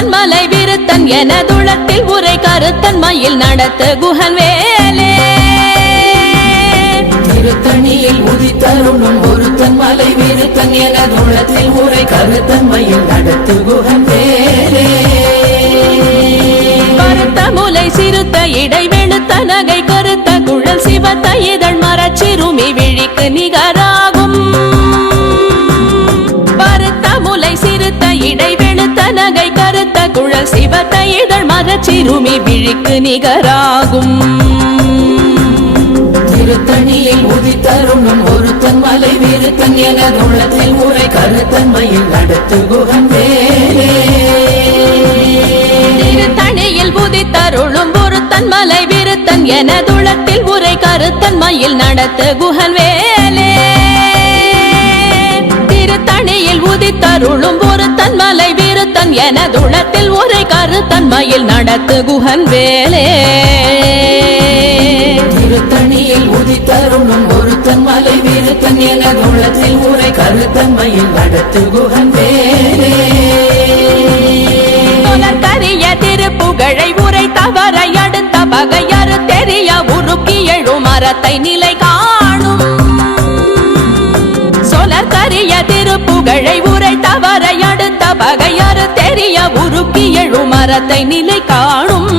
பொருத்தன் மலை விருத்தன் எனதுளத்தில் உரை கருத்தன் மயில் நடத்து குஹன் வேலே திருத்தணியில் உதித்தருளும் ஒருத்தன் மலை விருத்தன் எனதுளத்தில் உரை கருத்தன் மயில் நடத்து குஹன் வேலே கருத்த முலை சிறுத்த இடை வெளுத்த நகை கருத்த குழல் சிவத்த இதழ் மரச்சிறுமி விழிக்கு நிகராகும் பருத்த முலை சிறுத்த இடை வெளுத்த நகை கருத்த குழல் சிவத்த இதழ் மரச்சிறுமி விழிக்கு நிகராகும் திருத்தணியில் உதித்தருளும் ஒருத்தன் மலை விருத்தன் எனதுளத்தில் உரை கருத்தன் மயில் நடத்து குஹன் வேலே திருத்தணியில் உதித்தருளும் ஒருத்தன் மலை விருத்தன் எனதுளத்தில் உரை கருத்தன் மயில் நடத்து குஹன் வேலே திருத்தணியில் உதித்தருளும் ஒருத்தன் மலை விருத்தன் எனதுளத்தில் உரை கருத்தன் மயில் நடத்து குஹன் வேலே திருத்தணியில் உதித்தருளும் ஒருத்தன் மலை விருத்தன் எனதுளத்தில் உரை கருத்தன் மயில் நடத்து குஹன் வேலே கரிய திருப்புகழை உரை தவறை அடுத்த பகையறு தெரிய உருக்கி எழும் மரத்தை நிலை காணும் சொலற்கரிய திருப்புகழை உரை தவறை அடுத்த பகையறு தெரிய உருக்கி எழும் மரத்தை நிலை காணும்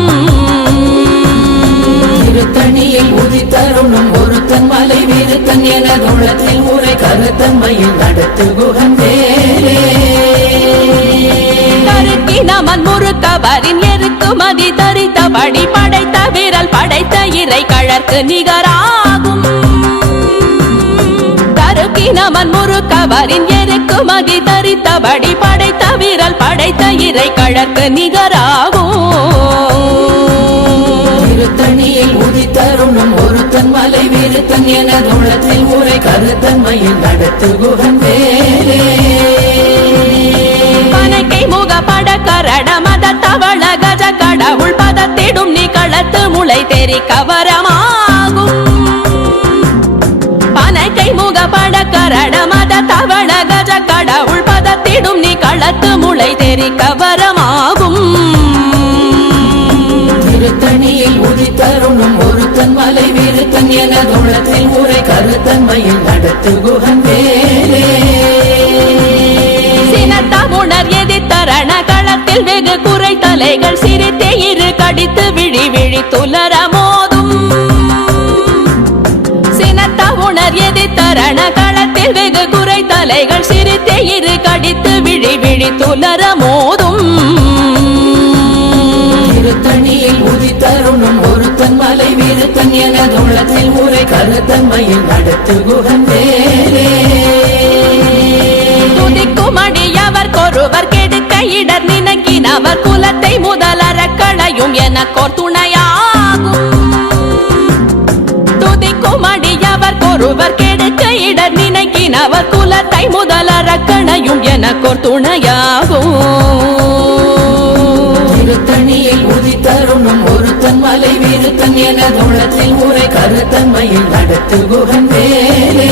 திருத்தணியில் உதித்தருளும் ஒருத்தன் மலை விருத்தன் எனதுளத்தில் உரை கருத்தன் மயில் நடத்து குஹன் வேலே நமன் முறுக்கவரின் எருக்கு மதி தரித்தபடி படைத்த விரல் படைத்த இறை கழற்கு நிகராகும் தருக்கி நமன் முறுக்கவரின் எருக்கு மதி தரித்தபடி படைத்த விரல் படைத்த இறை கழற்கு நிகராகும் திருத்தணியில் உதித்தருளும் ஒருத்தன் மலை விருத்தன் எனதுளத்தில் உரை கருத்தன் மயில் நடத்து குஹன் வேலே பனக்கை முக பட கரட மத தவள கஜ கடவுள் பதத்திடும் நிகழத்து முளை தெரி கவரமாகும் பனக்கை முக பட கரட மத தவள கஜ கடவுள் பதத்திடும் நிகழத்து முளை தெரி கவரமாகும் திருத்தணியில் உதித்தருளும் ஒருத்தன் மலை விருத்தன் எனதுளத்தில் உரை கருத்தன் மயில் நடத்து குஹன் வேலே சினத்தமுணர் எதிர்த்தரண களத்தில் வெகு குறை தலைகள் சிரித்தே இரு கடித்து விழி விழி துலர மோதும் சினத்தமுணர் எதிர்த்தரண களத்தில் வெகு குறை தலைகள் சிரித்தே இரு கடித்து விழி விழி துலர மோதும் திருத்தணியில் உதித்தருளும் ஒருத்தன் மலை விருத்தன் எனதுளத்தில் உரை கருத்தன் மயில் நடத்து குஹன் வேலே துதிக்குமடியவர் கொருவர் கெடுக்க இடர் நினைக்கினவர் குலத்தை முதலற களையும் எனக்கோர் துணையாகும் துதிக்குமடியவர் கொருவர் கெடுக்க இடர் நினைக்கினவர் குலத்தை முதலற களையும் எனக்கோர் துணையாகும் திருத்தணியில் உதித்தருளும் ஒருத்தன் மலை விருத்தன் எனதுளத்தில் உரை கருத்தன் மயில் நடத்து குஹன் வேலே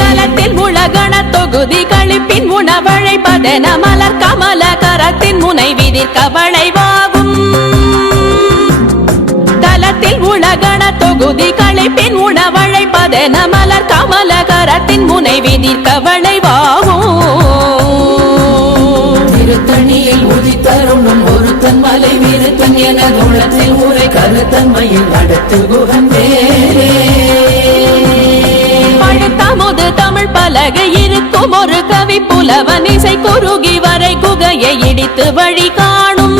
தலத்தில் உலகண தொகுதி கழிப்பின் உணவழைப்பதென மலர் கமல கரத்தின் முனை விதிர்க்க வளைவாகும் தலத்தில் உலகண தொகுதி கழிப்பின் உணவழைப்பதென மலர் கமல கரத்தின் முனை விதிர்க்க வளைவாகும் திருத்தணியில் உதித்தருளும் ஒருத்தன் மலை விருத்தன் எனதுளத்தில் உரை கருத்தன் மயில் நடத்து குஹன் வேலே பழுத்தமுது தமிழ் பலகை இருக்கும் ஒரு கவி புலவன் இசை குறுகி வரை குகையை இடித்து வழி காணும்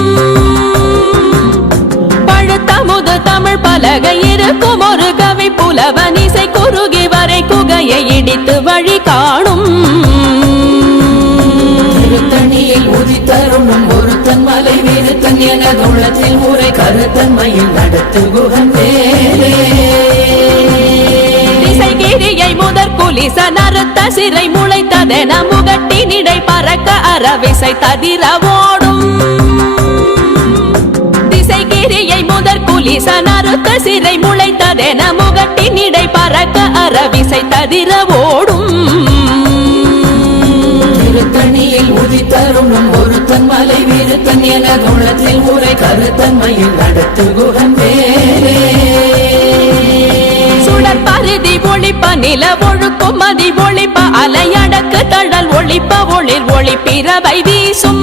பழுத்தமுது தமிழ் பலகை இருக்கும் ஒரு கவி புலவன் இசை குறுகி வரை குகையை இடித்து வழி காணும் திருத்தணியில் உதித்தருளும் ஒருத்தன் மலை விருத்தன் எனதுளத்தில் உரை கருத்தன் மயில் நடத்து குஹன் வேலே திசைகிரியை முதற் குலிச நறுத்த சிறை முளைத்ததென முகட்டினிடை பறக்க அறவிசை ததிர ஓடும் திசைகிரியை முதற் குலிச நறுத்த சிறை முளைத்ததென முகட்டினிடை பறக்க அறவிசை ததிர ஓடும் திருத்தணியில் உதித்தருளும் ஒருத்தன் மலை விருத்தன் எனதுள்ளத்தில் உரை கருத்தன்மையில் நடத்து குகன் வேலே சுடர் பருதி ஒளிப்ப நில ஒழுக்கும் மதி ஒளிப்ப அலையடக்கு தழல் ஒளிப்ப ஒளிர் ஒளிப்பிறவை வீசும்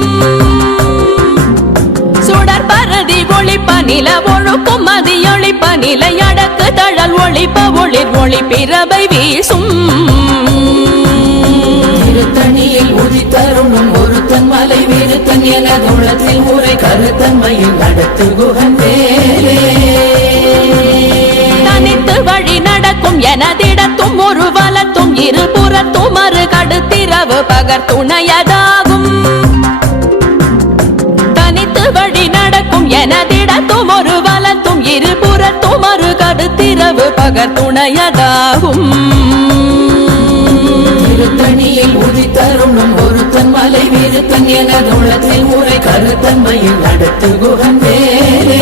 சுடர் பருதி ஒளிப்ப நில ஒழுக்கும் மதி ஒளிப்ப நிலையடக்கு தழல் ஒளிப்ப ஒளிர் ஒளிப்பிறவை வீசும் திருத்தணியில் உதித்தருணும் ஒருத்தன் மலை விருத்தன் எனதுள்ளத்தில் உரை கருத்தன்மையில் நடத்து குகன் வேலே தனித்து வழி நடக்கும் எனதிடத்தும் ஒரு வலத்தும் இருபுறத்தும் மறு கடுத்திரவு பகர் துணையதாகும் தனித்து வழி நடக்கும் எனதிடத்தும் ஒரு வலத்தும் இருபுறத்தும் மறு கடுத்திரவு பகர் துணையதாகும் திருத்தணியில் உதித்தருணும் ஒருத்தன் மலை விருத்தன் எனதுள்ளத்தில் உரை கருத்தன்மையில் நடத்து குகன் வேலே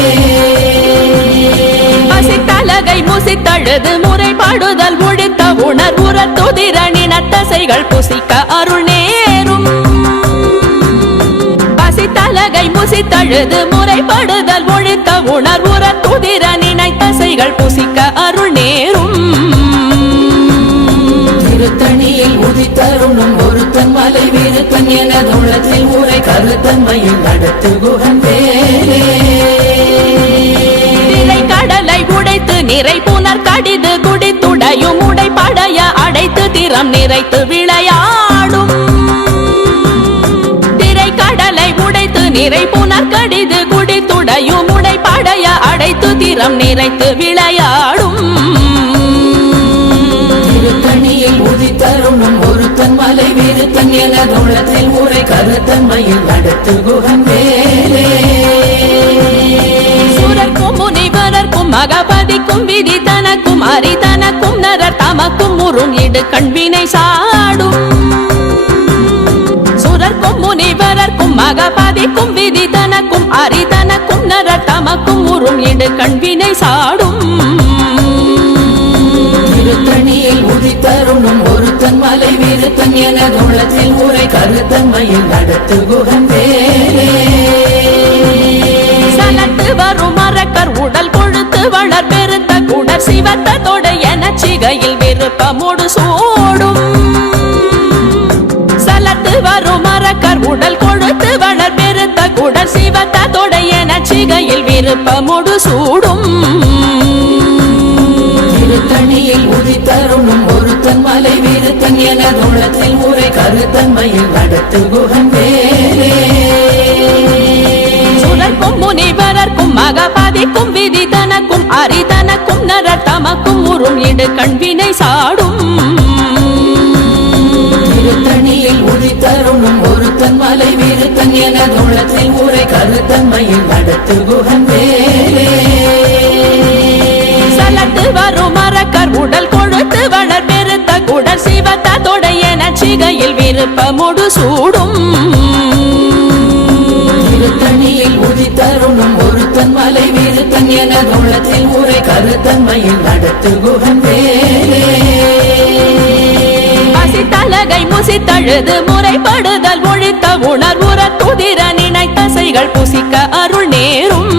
பசித்தலகை முசித்தழுது முறைப்பாடுதல் ஒழித்த உணர்வுற துதிரணின தசைகள் புசிக்க அருள் நேரும் பசித்தலகை முசித்தழுது முறைப்படுதல் ஒழித்த உணர்வுற துதிரணின தசைகள் புசிக்க அருள் நேரும் திருத்தணியில் உதித்தருணும் ஒருத்தன் மலை விருத்தன் எனதுள்ளத்தில் உரை கருத்தன்மையில் நடத்து குகன் வேலே கடலை உடைத்து நிறை புனர் கடிது குடித்துடையும் உடைப்படைய அடைத்து திறம் நிறைத்து விளையாடும் திரை கடலை உடைத்து நிறை புனர் கடிது குடித்துடையும் உடைப்படைய அடைத்து திறம் நிறைத்து விளையாடும் திருத்தணியில் உதித்தருணும் ஒருத்தன் மலை விருத்தன் எனதுள்ளத்தில் உரை கருத்தன்மையில் நடத்து குகன் வேலே சுரர்க்கும் முனிவரர்க்கும் மகபதிக்கும் விதி தனக்கும் அரிதனக்கும் நரர் தமக்கும் உறும் இடு கண்வினை சாடும் சுரர்க்கும் முனிவரர்க்கும் மகபதிக்கும் விதி தனக்கும் அரிதனக்கும் நரர் தமக்கும் உறும் இடு கண்வினை சாடும் திருத்தணியில் உதித்தருணும் ஒருத்தன் மலை விருத்தன் எனதுள்ளத்தில் உரை கருத்தன்மையில் நடத்து குகன் வேலே சலத்து வரும் மரக்கர் உடல் கொழுத்து வளர் பெருத்த குடர் சிவத்த தொடை என சிகையில் விருப்பமோடு சூடும் சலத்து வரும் மரக்கர் உடல் கொழுத்து வளர் பெருத்த குடர் சிவத்த தொடை என சிகையில் விருப்பமோடு சூடும் திருத்தணியில் உதித்தருணும் ஒருத்தன் மலை விருத்தன் எனதுள்ளத்தில் உரை கருத்தன்மையில் நடத்து குகன் வேலே சுரர்க்கும் முனிவரர்க்கும் மகபதிக்கும் விதி தனக்கும் அரிதனக்கும் நரர் தமக்கும் உறும் இடு கண்வினை சாடும் திருத்தணியில் உதித்தருணும் ஒருத்தன் மலை விருத்தன் எனதுள்ளத்தில் உரை கருத்தன்மையில் நடத்து குகன் வேலே சலத்து வரும் மரக்கர் உடல் கொழுத்து வளர் பெருத்த குடர் சிவத்த தொடை என சிகையில் விருப்பமோடு சூடும் திருத்தணியில் உதித்தருணும் ஒருத்தன் மலை விருத்தன் எனதுள்ளத்தில் உரை கருத்தன்மையில் நடத்து குகன் வேலே பசித்தலகை முசித்தழுது முறைப்படுதல் ஒழித்த உணர்வுற துதிர நினைத்தசைகள் புசிக்க அருள் நேரும்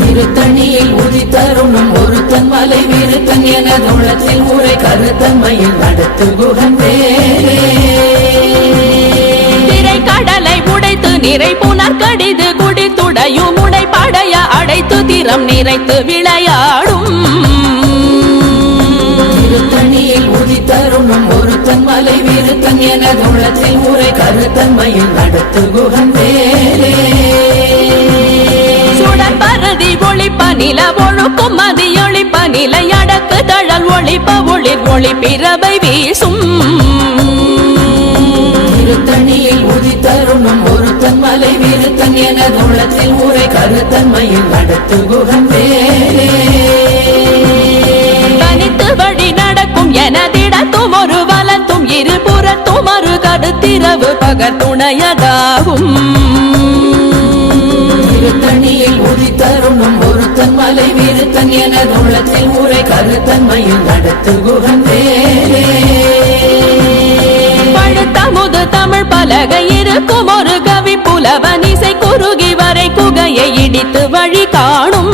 திருத்தணியில் உதித்தருணும் ஒருத்தன் மலை விருத்தன் எனதுள்ளத்தில் உரை கருத்தன்மையில் நடத்து குகன் வேலே திரை கடலை உடைத்து நிறை புனர் கடிது குடித்துடையும் உடைப்படைய அடைத்து திறம் நிறைத்து விளையாடும் திருத்தணியில் உதித்தருணும் ஒருத்தன் மலை விருத்தன் எனதுள்ளத்தில் உரை கருத்தன்மையில் நடத்து குகன் வேலே சுடர் பருதி ஒளிப்ப நில ஒழுக்கும் மதி ஒளிப்ப நிலையடக்கு தழல் ஒளிப்ப ஒளிர் ஒளிப்பிறவை வீசும் திருத்தணியில் உதித்தருணும் ஒருத்தன் மலை விருத்தன் எனதுள்ளத்தில் உரை கருத்தன்மையில் நடத்து குகன் வேலே தனித்து வழி நடக்கும் எனதிடத்தும் ஒரு வலத்தும் இருபுறத்தும் மறு கடுத்திரவு பகர் துணையதாகும் திருத்தணியில் உதித்தருணும் ஒருத்தன் மலை விருத்தன் எனதுள்ளத்தில் உரை கருத்தன்மையில் நடத்து குகன் வேலே பழுத்த கருத்தமுது தமிழ் பலகை இருக்கும் ஒரு கவி புலவன் இசை குறுகி வரை குகையை இடித்து வழி காணும்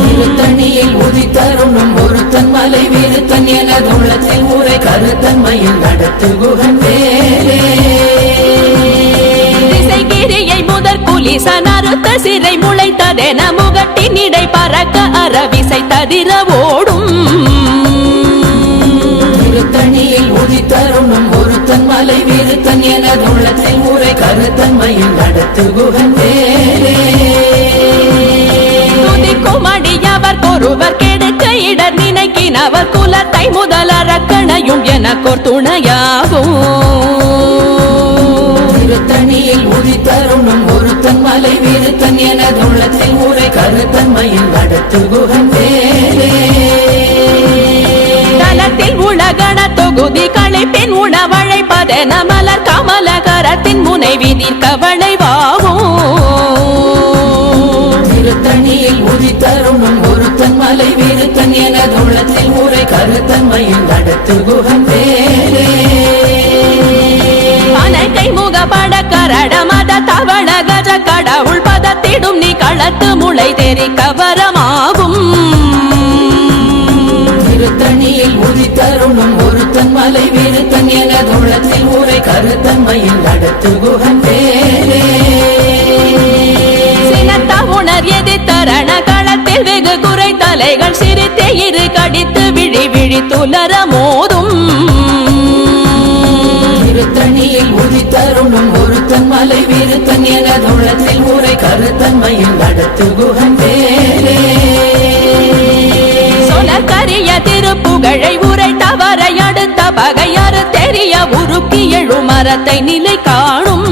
திருத்தணியில் உதித்தருணும் ஒருத்தன் மலை விருத்தன் எனது உள்ளத்தில் உரை கருத்தன்மையில் நடத்து குகன் வேலே திசைகிரியை முதற் புலிசன் அறுத்த சிறை முளைத்ததென முகட்டின் இடை பறக்க அறவிசை ததிர ஓடும் திருத்தணியில் உதித்தருணும் ஒருத்தன் மலை விருத்தன் எனது உள்ளத்தில் உரை கருத்தன்மையில் நடத்து குகன் வேலே துதிக்கும் அடியவர் ஒருவர் கெடுக்க இடர் நினைக்கினவர் குலத்தை முதலறக்கணையும் எனக்கோர் துணையாகும் திருத்தணியில் உதித்தருணும் ஒருத்தன் மலை விருத்தன் எனது உள்ளத்தில் உரை கருத்தன்மையில் நடத்து குகன் வேலே தலத்தில் உலகண தொகுதி களைப்பின் உணவழைப்பதென மலர் கமலகரத்தின் முனை விதிர்க்க வளைவாகும் திருத்தணியில் உதித்தருணும் ஒருத்தன் மலை விருத்தன் எனது உள்ளத்தில் உரை கருத்தன்மையில் நடத்து குகன் வேலே அனைக்கை முகப்பட கரட மத தவள கஜ கடவுள் பதத்திடும் நீ களத்து முளை தெரிக்க வரமாகும் திருத்தணியில் உதித்தருணும் ஒருத்தன் மலை விருத்தன் எனது உள்ளத்தில் உரை கருத்தன்மையில் நடத்து குகன் வேலே சினத்த உணர் எதிர்த்தரண களத்தில் வெகு குறை தலைகள் சிரித்தே இரு கடித்து விழி விழி துலர மோதும் திருத்தணியில் உதித்தருணும் ஒருத்தன் மலை விருத்தன் எனது உள்ளத்தில் உரை கருத்தன்மையில் நடத்து குகன் வேலே சொலக்கரிய திருப்புகழை உரை தவறை அடுத்த பகையாறு தெரிய உருக்கி எழு மரத்தை நிலை காணும்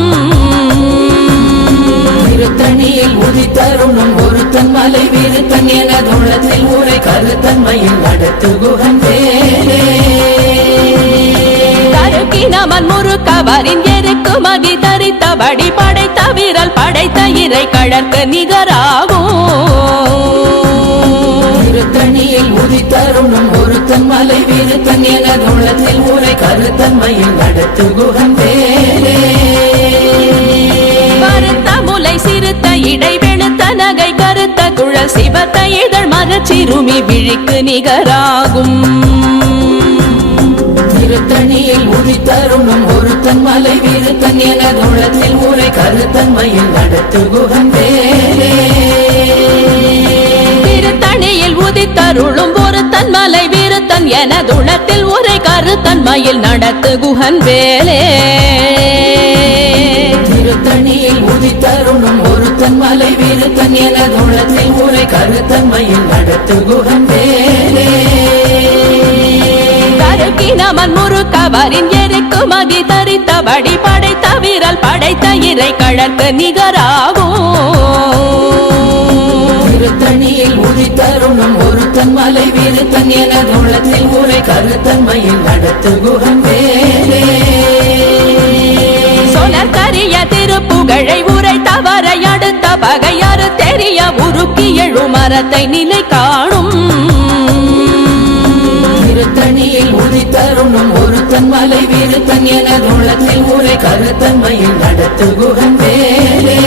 திருத்தணியில் உதித்தருணும் ஒருத்தன் மலை விருத்தன் எனது உள்ளத்தில் உரை கருத்தன்மையில் நடத்து குகன் வேலே தருக்கினமன் முறுக்கவரின் எருக்கு மதி தரித்தபடி படைத்த வீரல் படைத்த இறை கழற்கு நிகராகும் திருத்தணியில் உதித்தருணும் ஒருத்தன் மலை விருத்தன் எனது உள்ளத்தில் உரை கருத்தன்மையில் நடத்து குகன் வேலே கருத்த முலை சிறுத்த இடை வெளுத்த நகை கருத்த குழல் சிவத்த இதழ் மரச்சிறுமி விழிக்கு நிகராகும் திருத்தணியில் உதித்தருணும் ஒருத்தன் மலை விருத்தன் எனது உள்ளத்தில் உரை கருத்தன்மையில் நடத்து குகன் வேலே திருத்தணியில் உதித்தருளும் ஒருத்தன் மலை விருத்தன் எனதுளத்தில் உரை கருத்தன்மையில் நடத்து குகன் வேலே திருத்தணியில் உதித்தருணும் ஒருத்தன் மலை விருத்தன் எனது உள்ளத்தில் உரை கருத்தன்மையில் நடத்து குகன் வேலே தருக்கினமன் முறுக்கவரின் எருக்கு மதி தரித்தபடி படைத்த வீரல் படைத்த இறை கழற்கு நிகராகும் திருத்தணியில் உதித்தருணும் ஒருத்தன் மலை விருத்தன் எனது உள்ளத்தில் உரை கருத்தன்மையில் நடத்து குகன் வேலே சொலக்கரிய திருப்புகழை உரை தவறை அடுத்த பகையாறு தெரிய உருக்கி எழு மரத்தை நிலை காணும் திருத்தணியில் உதித்தருணும் ஒருத்தன் மலை விருத்தன் எனது உள்ளத்தில் உரை கருத்தன்மையில் நடத்து குகன் வேலே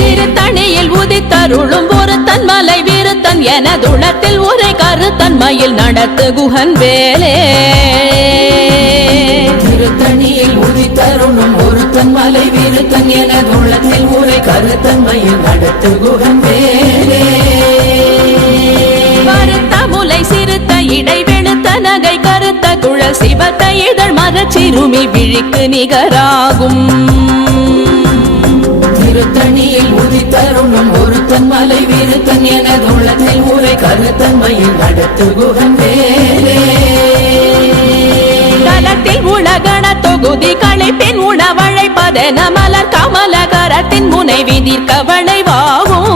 திருத்தணியில் உதித்தருளும் ஒருத்தன் மலை விருத்தன் எனதுளத்தில் உரை கருத்தன்மையில் நடத்து குகன் வேலே திருத்தணியில் உதித்தருணும் ஒருத்தன் மலை விருத்தன் எனது உள்ளத்தில் உரை கருத்தன்மையில் நடத்து குகன் வேலே கருத்த முலை சிறுத்த இடை வெளுத்த நகை கருத்த குழல் சிவத்த இதழ் மரச்சிறுமி விழிக்கு நிகராகும் திருத்தணியில் உதித்தருணும் ஒருத்தன் மலை விருத்தன் எனது உள்ளத்தில் உரை கருத்தன்மையில் நடத்து குகன் வேலே தலத்தில் உலகண தொகுதி களைப்பின் உணவழைப்பதென மலர் கமலகரத்தின் முனை விதிர்க்க வளைவாகும்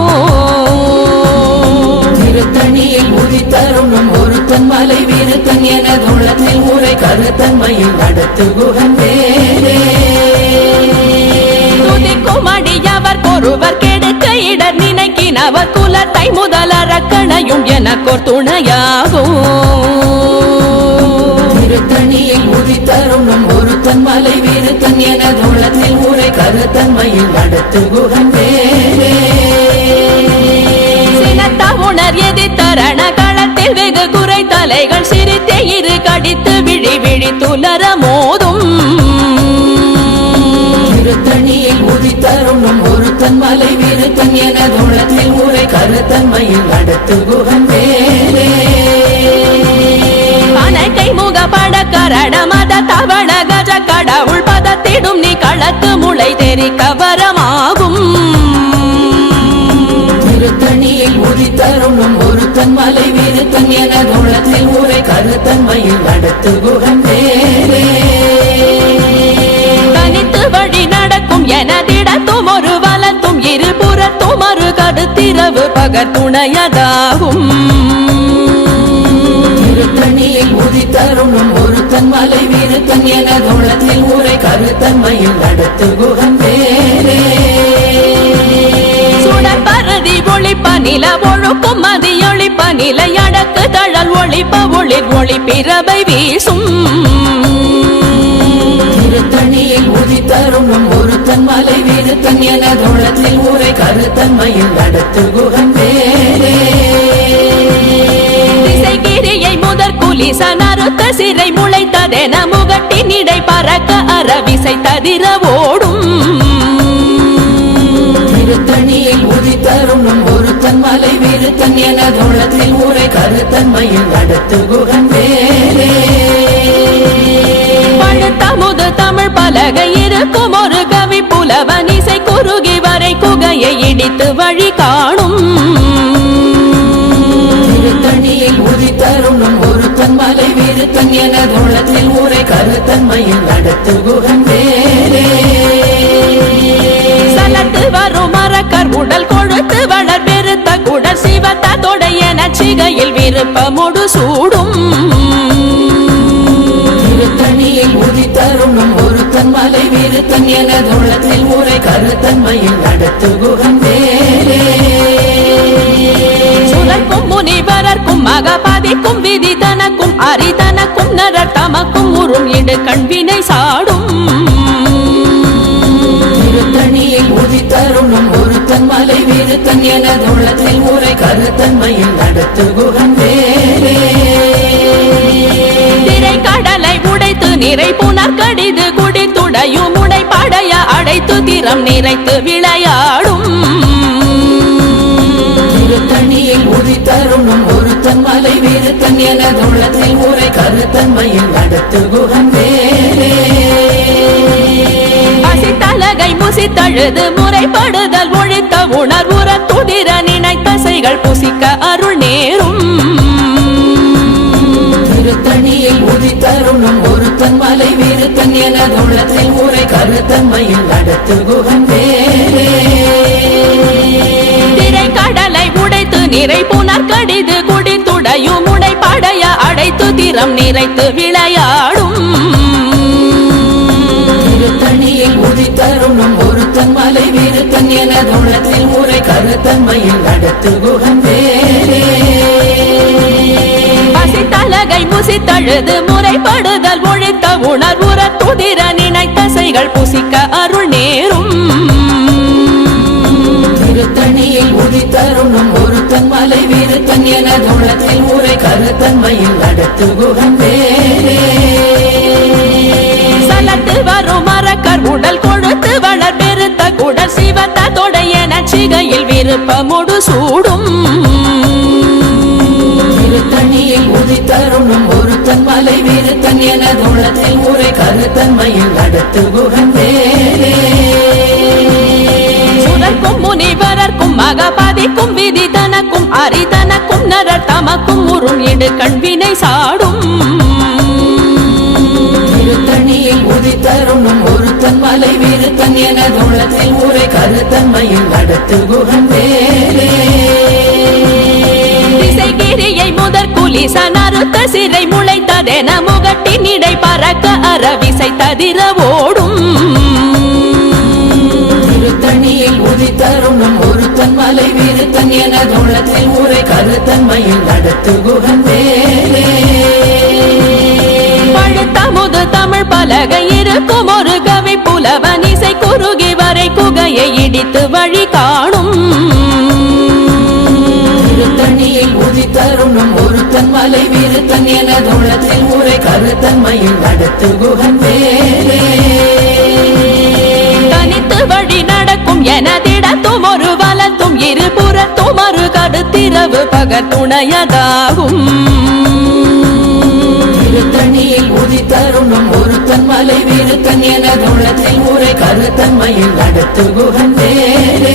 திருத்தணியில் உதித்தருணும் ஒருத்தன் மலை விருத்தன் எனது உள்ளத்தில் உரை கருத்தன்மையில் நடத்து குகன் வேலே துதிக்கும் அடியவர் ஒருவர் கெடுக்க இடர் நினைக்கினவர் குலத்தை முதலறக்கணையும் எனக்கோர் துணையாகும் திருத்தணியில் உதித்தருணும் ஒருத்தன் மலை வீருத்தன் எனதுள்ளத்தில் ஊரை கருத்தன்மையில் நடத்து குகன் வேலே உணர் எதி தரண களத்தில் வெகு குறை தலைகள் சிரித்தே இரு கடித்து விழி விழி துலர மோதும் திருத்தணியில் உதித்தருணும் ஒருத்தன் மலை வீருத்தன் எனதுள்ளத்தில் ஊரை கருத்தன்மையில் நடத்து குகன் வேலே கை முக பட கரண மத தவண கஜ கடவுள் பதத்திடும் நீ களத்து முளை தெரி கவரமாகும் திருத்தணியில் உதித்தருணும் ஒருத்தன் மலை வீருத்தன் எனதுள்ளத்தில் ஊரை கருத்தன்மையில் நடத்து குகன் வேலே தனித்து வழி நடக்கும் எனதிடத்தும் ஒரு வலத்தும் இருபுறத்தும் ஒரு கருத்திரவு பகர் துணையதாகும் திருத்தணியில் உதித்தருணும் ஒருத்தன் மலை வீருத்தன் எனதுள்ளத்தில் ஊரை கருத்தன்மையில் நடத்து குகன் வேலே சுடற்பருதி ஒளிப்ப நில ஒழுக்கும் மதியொளிப்ப நிலை அடக்கு தழல் ஒளிப்ப ஒளிர் ஒளி பிறவை வீசும் திருத்தணியில் உதித்தருணும் ஒருத்தன் மலை வீருத்தன் எனதுள்ளத்தில் ஊரை கருத்தன்மையில் நடத்து குகன் வேலே திசைகிரியை முதற் குலிசன் அறுத்த சிறை முளைத்ததென முகட்டின் இடை பறக்க அறவிசை ததிர ஓடும் திருத்தணியில் உதித்தருணும் ஒருத்தன் மலை வீருத்தன் எனதுள்ளத்தில் ஊரை கருத்தன்மையில் நடத்து குகன் வேலே பழுத்தமுது தமிழ் பலகை இருக்கும் ஒரு கவி புலவன் இசை குறுகி வரை குகையை இடித்து வழி காணும் திருத்தணியில் உதித்தருணும் ஒருத்தன் மலை வீருத்தன் எனதுள்ளத்தில் ஊரை கருத்தன்மையில் நடத்து குகன் வேலே சலத்து வரும் மரக்கர் உடல் கொழுத்து வளர் பெருத்த குடல் சிவத்த தொடைய நச்சிகையில் விருப்பமுடு சூடும் திருத்தணியில் உதித்தருணும் ஒருத்தன் மலை வீருத்தன் எனதுள்ளத்தில் ஊரை கருத்தன்மையில் நடத்து குகன் வேலே சுழற்கும் முனிவரர்க்கும் மகபாதிக்கும் விதி தனக்கும் அரிதனக்கும் நரர் தமக்கும் உறும் இடு கண்வினை சாடும் திருத்தணியில் உதித்தருணும் ஒருத்தன் மலை வீருத்தன் எனதுள்ளத்தில் ஊரை கருத்தன்மையில் நடத்து குகன் வேலே திரை கடலை உடைத்து நிறை புனர் கடிது குடித்துடையும் உடை படைய அடைத்து திறம் நிறைத்து விளையாடும் திருத்தணியில் உதித்தருணும் ஒருத்தன் மலை வீருத்தன் எனதுள்ளத்தில் ஊரை கருத்தன்மையில் நடத்து குகன் வேலே பசித்தலகை முசித்தழுது முறைப்படுதல் ஒழித்த உணர்வுற துதிர நினைத்தசைகள் புசிக்க அருள் நேரும் திருத்தணியில் உதித்தருணும் ஒருத்தன் மலை வீருத்தன் எனதுள்ளத்தில் ஊரை கருத்தன்மையில் நடத்து குகன் வேலே திரை கடலை உடைத்து நிறை புனர் கடிது குடித்துடையும் உடை படைய அடைத்து திறம் நிறைத்து விளையாடும் திருத்தணியில் உதித்தருணும் ஒருத்தன் மலை வீருத்தன் எனதுள்ளத்தில் ஊரை கருத்தன்மையில் நடத்து குகன் வேலே பசித்தலகை முசித்தழுது முறைப்படுதல் ஒழித்த உணர்வுற துதிர நினைத்தசைகள் புசிக்க அருள் நேரும் திருத்தணியில் உதித்தருணும் ஒருத்தன் மலை வீருத்தன் எனதுள்ளத்தில் ஊரை கருத்தன்மையில் நடத்து குகன் வேலே சலத்து வரும் மரக்கர் உடல் கொழுத்து வளர் பெருத்த குடல் சிவத்த தொடைய நச்சிகையில் விருப்பமுடு சூடும் திருத்தணியில் உதித்தருணும் ஒருத்தன் மலை வீருத்தன் எனதுள்ளத்தில் ஊரை கருத்தன்மையில் நடத்து குகன் வேலே சுழற்கும் முனிவரர்க்கும் மகபாதிக்கும் விதி தனக்கும் அரிதனக்கும் நரர் தமக்கும் உறும் இடு கண்வினை சாடும் திருத்தணியில் உதித்தருணும் ஒருத்தன் மலை வீருத்தன் எனதுள்ளத்தில் ஊரை கருத்தன்மையில் நடத்து குகன் வேலே திசைகிரியை முதற் குலிசன் அறுத்த சிறை முளைத்ததென முகட்டின் இடை பறக்க அறவிசை ததிர ஓடும் திருத்தணியில் உதித்தருணும் ஒருத்தன் மலை வீருத்தன் எனதுள்ளத்தில் ஊரை கருத்தன்மையில் நடத்து குகன் வேலே பலகை இருக்கும் ஒரு கவி புலவன் இசை குறுகி வரை குகையை இடித்து வழி காணும் திருத்தணியில் உதித்தருணும் ஒருத்தன் மலை விருத்தன் எனதுள்ளத்தில் உரை கருத்தன்மையில் நடத்து குகன் வேலே தனித்து வழி நடக்கும் எனதிடத்தும் ஒரு வலத்தும் இருபுறத்தும் ஒரு கடுத்திரவு பகத்துணையதாகும் திருத்தணியில் உதித்தருணும் ஒருத்தன் மலை விருத்தன் எனதுள்ளத்தில் உரை கருத்தன்மையில் நடத்து குகன் வேலே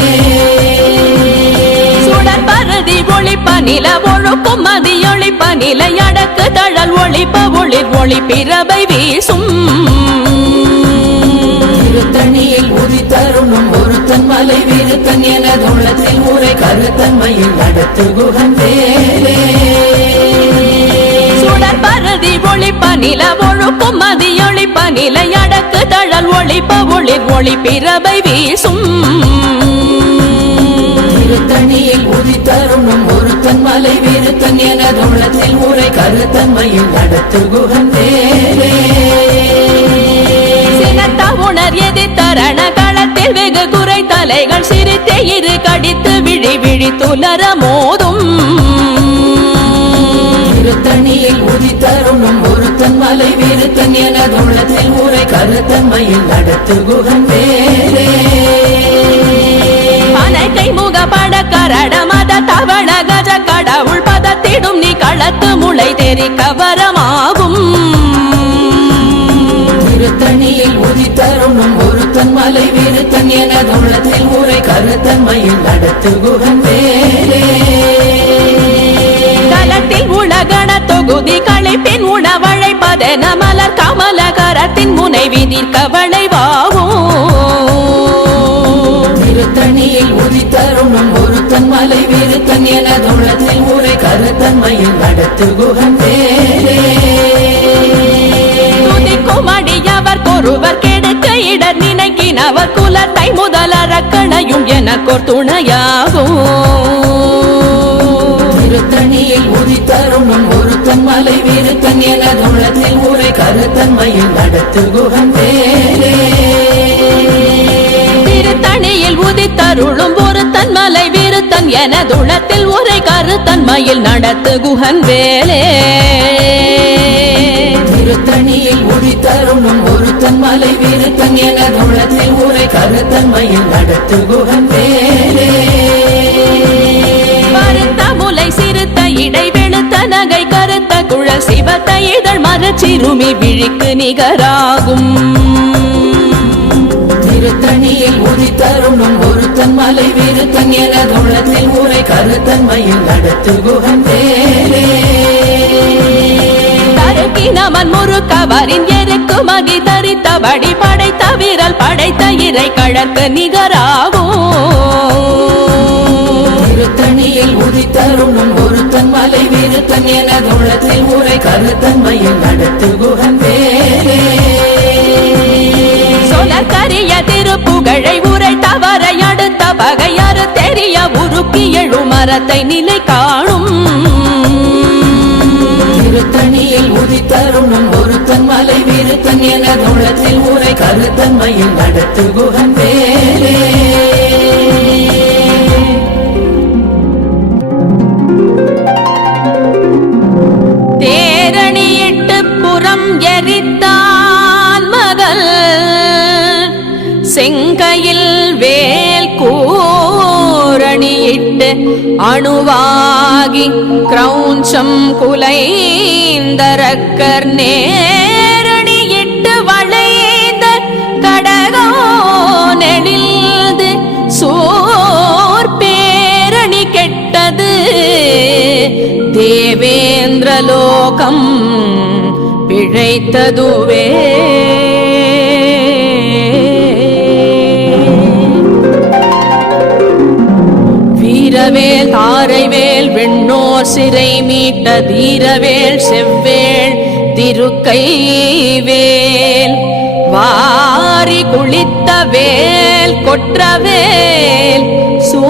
சுடர் பரதி ஒளிப்ப நில ஒழுக்கும் மதியொளிப்ப நிலை அடக்கு தழல் ஒளிப்ப ஒளிர் ஒளி பிறவை வீசும் திருத்தணியில் உதித்தருணும் ஒருத்தன் மலை விருத்தன் எனதுள்ளத்தில் உரை கருத்தன்மையில் நடத்து குகன் வேலே சுடர் பரதி ஒளிப்ப நில ஒழுக்கும் மதியொளிப்ப நிலை அடக்கு தழல் ஒளிப்ப ஒளிர் ஒளி பிறவை வீசும் திருத்தணியில் உதித்தருணும் ஒருத்தன் மலை விருத்தன் எனதுள்ளத்தில் உரை கருத்தன்மையில் நடத்து குகன் வேலே சினத்த உணர் எதிர்த்தரண களத்தில் வெகு குறை தலைகள் சிரித்தே இரு கடித்து விழி விழி துலர மோதும் திருத்தணியில் உதித்தருணும் ஒருத்தன் மலை விருத்தன் எனதுள்ளத்தில் உரை கருத்தன்மையில் நடத்து குகன் வேலே கை முக பட கரட மத தவள கஜ கடவுள் பதத்திடும் நீ களத்து முளை தெரி கவரமாகும் திருத்தணியில் உதித்தருணும் ஒருத்தன் மலை விருத்தன் எனதுள்ளத்தில் உரை கருத்தன்மையில் நடத்து குகன் வேலே தலத்தில் உலகண தொகுதி களைப்பின் உணவழைப்பதென மலர் கமல கரத்தின் முனை விதிர் கவளைவாகும் திருத்தணியில் உதித்தருணும் ஒருத்தன் மலை விருத்தன் எனதுள்ளத்தில் உரை கருத்தன்மையில் நடத்து குகன் வேலே துதிக்கும் அடியவர் கொருவர் கெடுக்க இடர் நினைக்கினவர் குலத்தை முதலறக்கணையும் எனக்கோர் துணையாகும் திருத்தணியில் உதித்தருணும் ஒருத்தன் மலை விருத்தன் எனதுள்ளத்தில் உரை கருத்தன்மையில் நடத்து குகன் வேலே திருத்தணியில் உதித்தருளும் ஒருத்தன் மலை விருத்தன் எனதுளத்தில் உரை கருத்தன்மையில் நடத்து குகன் வேலே திருத்தணியில் உதித்தருணும் ஒருத்தன் மலை விருத்தன் எனதுள்ளத்தில் உரை கருத்தன்மையில் நடத்து குகன் வேலே கருத்த முலை சிறுத்த இடை வெளுத்த நகை கருத்த குழல் சிவத்த இதழ் மரச்சிறுமி விழிக்கு நிகராகும் திருத்தணியில் உதித்தருணும் ஒருத்தன் மலை விருத்தன் எனதுள்ளத்தில் உரை கருத்தன்மையில் நடத்து குகன் வேலே தருக்கினவன் முறுக்கவரின் எருக்கு மகி தரித்தபடி படைத்த விரல் படைத்த இறை கழற்கு நிகராகும் திருத்தணியில் உதித்தருணும் ஒருத்தன் மலை விருத்தன் எனதுள்ளத்தில் உரை கருத்தன்மையில் நடத்து குகன் வேலே சொலக்கரிய திருப்புகழை உரை தவறை அடுத்த பகையறு தெரிய உருக்கி எழு மரத்தை நிலை காணும் திருத்தணியில் உதித்தருணும் ஒருத்தன் மலை விருத்தன் எனதுள்ளத்தில் உரை கருத்தன்மையில் நடத்து குகன் வேலே தேரணியிட்டு புறம் எரித்தான் மகள் செங்கையில் வேல் கூரணியிட்டு அணுவாகி கிரௌஞ்சம் குலைந்தரக்கர் நேரணியிட்டு வளைந்த கடகோ நெடில்து சோர் பேரணி கெட்டது தேவேந்திரலோகம் பிழைத்ததுவே வீரவேல் தாரைவேல் வெண்ணோர் சிறை மீட்ட தீரவேல் செவ்வேள் திருக்கைவேல் வாரி குளித்த வேல் கொற்றவேல் சோ